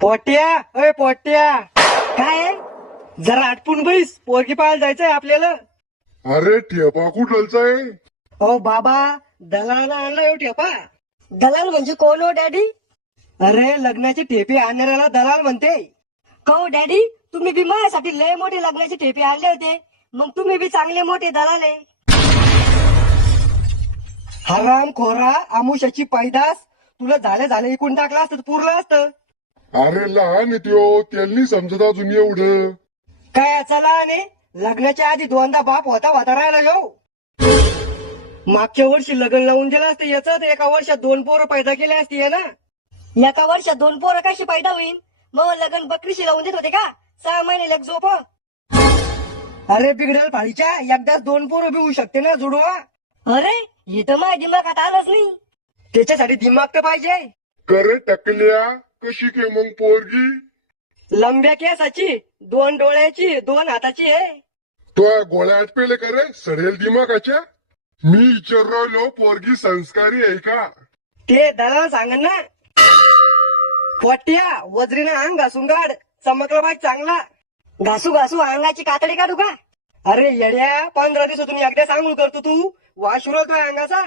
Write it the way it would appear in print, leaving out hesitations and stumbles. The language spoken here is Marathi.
पोट्या, अय पोट्या, काय आहे? जरा आटपून बैस, पोरगी पाहायला जायचंय आपल्याला. अरे ठेपा कुठलचा आहे? अहो बाबा, दलालानं आणला ठेपा. दलाल म्हणजे कोण हो डॅडी? अरे लग्नाचे ठेपे आणणाऱ्याला दलाल म्हणते. हो डॅडी, तुम्ही बी माझ्यासाठी लय मोठे लग्नाचे ठेपे आणले होते, मग तुम्ही बी चांगले मोठे दलाल आहे. हराम खोरा, आमुष्याची पैदास, तुला झाले इकून टाकलं असतं तर पुरलं असतं. अरे लहान आहे त्यो, त्यांनी समजत अजून एवढं. काय चला आणि लग्नाच्या आधी दोनदा बाप होता राहिला येऊ. मागच्या वर्षी लग्न लावून दिलं असतं याच, एका वर्षात 2 पोरं पैदा केले असते ना. एका वर्षात 2 पोरं कशी पैदा होईल? मग लग्न बकरीशी लावून देत होते का? 6 महिने लग झोप. अरे बिघडल भाईच्या, एकदाच 2 पोरं बी होऊ शकते ना जुडवा. अरे हे तर माझ्या दिमागात आलंच नाही. त्याच्यासाठी दिमाग तर पाहिजे. करे टकल्या, कशी के मग पोरगी? लंब्या केसाची, 2 डोळ्याची, 2 हाताची आहे. तो गोळ्या आटपेले करे सडेल दिमागाच्या. मी विचार राहिलो पोरगी संस्कारी आहे का? ते दलाल सांगन ना. पोट्या, वजरीनं अंग घासून काढ, चमकला पाहिजे चांगला. घासू घासू अंगाची कातडी काढू का? अरे येड्या, 15 दिवसातून एकदा सांगून करतो तू, वाश उरतोय अंगाचा.